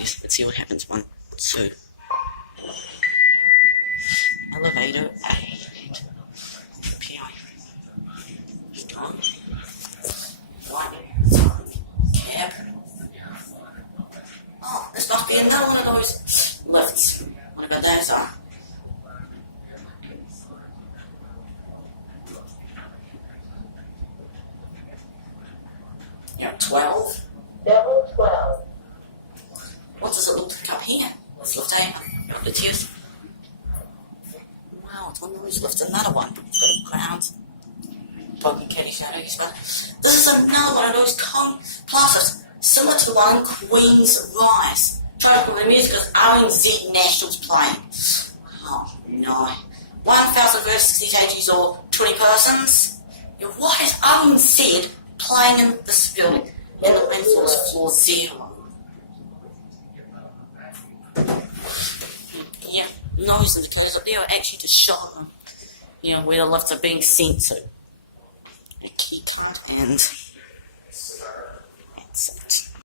this. Let's see what happens. 1, 2. Elevator 8. PI. Stop. 1. Cab. Oh, this must be another one of those lifts. What about those are? Yeah, 12. Level 12. What does it look like up here? Let's lift A. Got the tears. Wow, it's one of those lifts. Another one. It's got a ground. Poking kitty shadow, you spell. This is another one of those KONE plasters, similar to one Queen's Rise. Try to put the music because RNZ National's playing. Oh no. 1,000 versus 60 kgs or 20 persons. Yeah, why is RNZ playing in this building? And the wind floor is floor 0. Yeah, noise indicators up there are actually just showing them, you know, where the lifts are being sent to. A key card and that's it.